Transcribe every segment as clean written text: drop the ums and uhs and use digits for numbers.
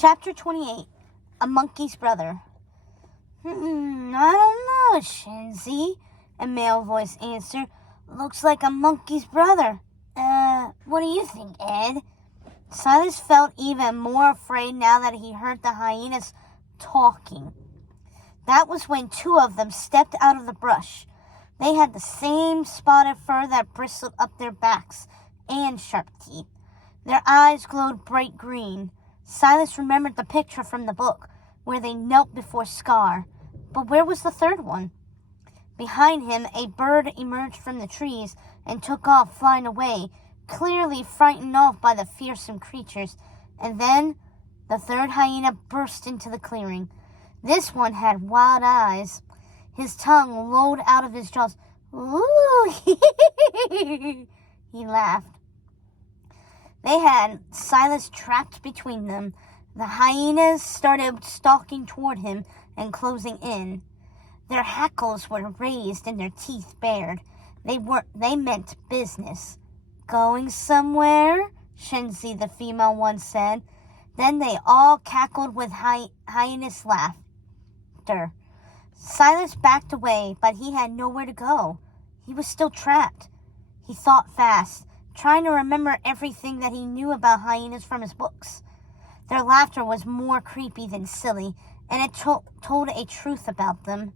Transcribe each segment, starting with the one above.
Chapter 28, A Monkey's Brother. I don't know, Shinzi, a male voice answered. Looks like a monkey's brother. What do you think, Ed? Silas felt even more afraid now that he heard the hyenas talking. That was when two of them stepped out of the brush. They had the same spotted fur that bristled up their backs and sharp teeth. Their eyes glowed bright green. Silas remembered the picture from the book, where they knelt before Scar. But where was the third one? Behind him, a bird emerged from the trees and took off, flying away, clearly frightened off by the fearsome creatures. And then the third hyena burst into the clearing. This one had wild eyes. His tongue lolled out of his jaws. Ooh, he laughed. They had Silas trapped between them. The hyenas started stalking toward him and closing in. Their hackles were raised and their teeth bared. They meant business. Going somewhere? Shinzi, the female one, said. Then they all cackled with hyenas laughter. Silas backed away, but he had nowhere to go. He was still trapped. He thought fast, trying to remember everything that he knew about hyenas from his books. Their laughter was more creepy than silly, and it told a truth about them.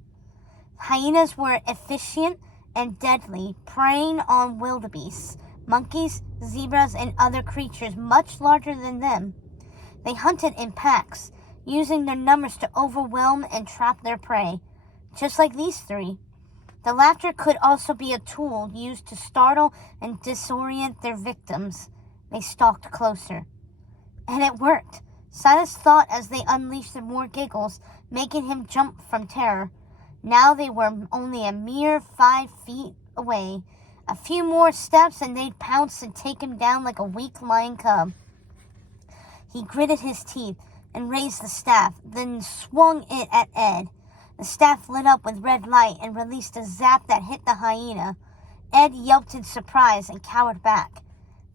Hyenas were efficient and deadly, preying on wildebeests, monkeys, zebras, and other creatures much larger than them. They hunted in packs, using their numbers to overwhelm and trap their prey, just like these three. The laughter could also be a tool used to startle and disorient their victims. They stalked closer. And it worked. Silas thought as they unleashed more giggles, making him jump from terror. Now they were only a mere 5 feet away. A few more steps and they'd pounce and take him down like a weak lion cub. He gritted his teeth and raised the staff, then swung it at Ed. The staff lit up with red light and released a zap that hit the hyena. Ed yelped in surprise and cowered back.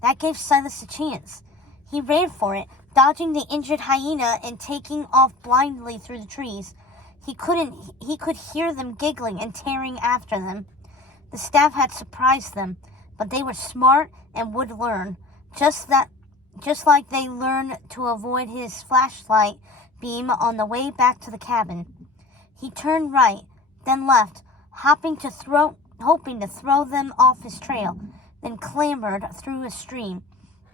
That gave Silas a chance. He ran for it, dodging the injured hyena and taking off blindly through the trees. He could hear them giggling and tearing after them. The staff had surprised them, but they were smart and would learn, just like they learned to avoid his flashlight beam on the way back to the cabin. He turned right, then left, hoping to throw them off his trail, then clambered through a stream.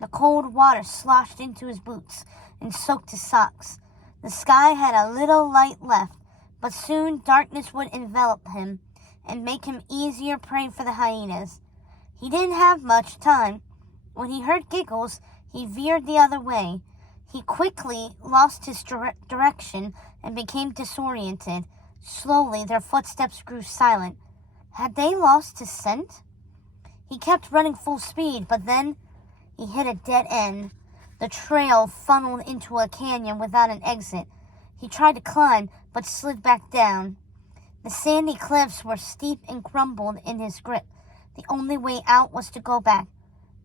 The cold water sloshed into his boots and soaked his socks. The sky had a little light left, but soon darkness would envelop him and make him easier prey for the hyenas. He didn't have much time. When he heard giggles, he veered the other way. He quickly lost his direction and became disoriented. Slowly, their footsteps grew silent. Had they lost his scent? He kept running full speed, but then he hit a dead end. The trail funneled into a canyon without an exit. He tried to climb, but slid back down. The sandy cliffs were steep and crumbled in his grip. The only way out was to go back.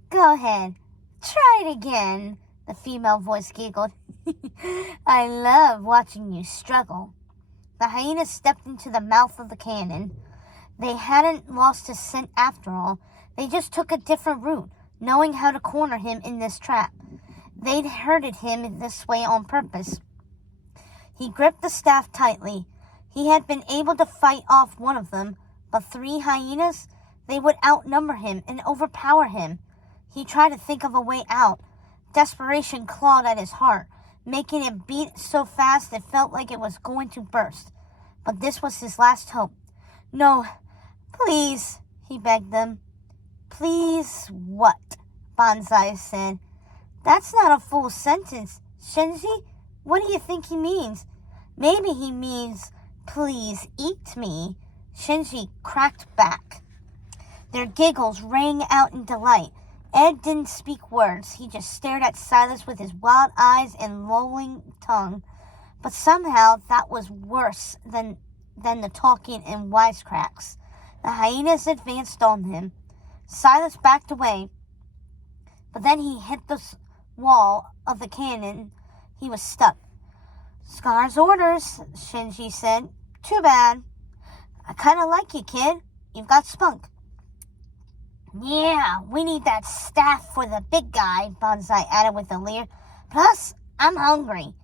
Go ahead. Try it again, the female voice giggled. I love watching you struggle. The hyena stepped into the mouth of the canyon. They hadn't lost his scent after all. They just took a different route, knowing how to corner him in this trap. They'd herded him this way on purpose. He gripped the staff tightly. He had been able to fight off one of them, but 3 hyenas? They would outnumber him and overpower him. He tried to think of a way out. Desperation clawed at his heart, making it beat so fast it felt like it was going to burst. But this was his last hope. No, please, he begged them. Please what? Bonsai said. That's not a full sentence. Shinji, what do you think he means? Maybe he means, please eat me. Shinji cracked back. Their giggles rang out in delight. Ed didn't speak words. He just stared at Silas with his wild eyes and lolling tongue. But somehow that was worse than the talking and wisecracks. The hyenas advanced on him. Silas backed away, but then he hit the wall of the canyon. He was stuck. Scar's orders, Shinji said. Too bad. I kind of like you, kid. You've got spunk. Yeah, we need that staff for the big guy, Banzai added with a leer. Plus, I'm hungry.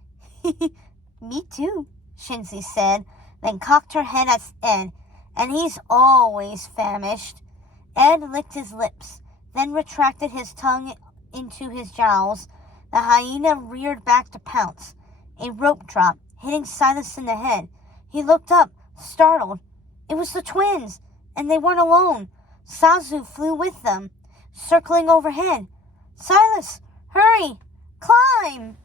Me too, Shinji said, then cocked her head at Ed. And he's always famished. Ed licked his lips, then retracted his tongue into his jowls. The hyena reared back to pounce. A rope dropped, hitting Silas in the head. He looked up, startled. It was the twins, and they weren't alone. Sazu flew with them, circling overhead. Silas, hurry! Climb!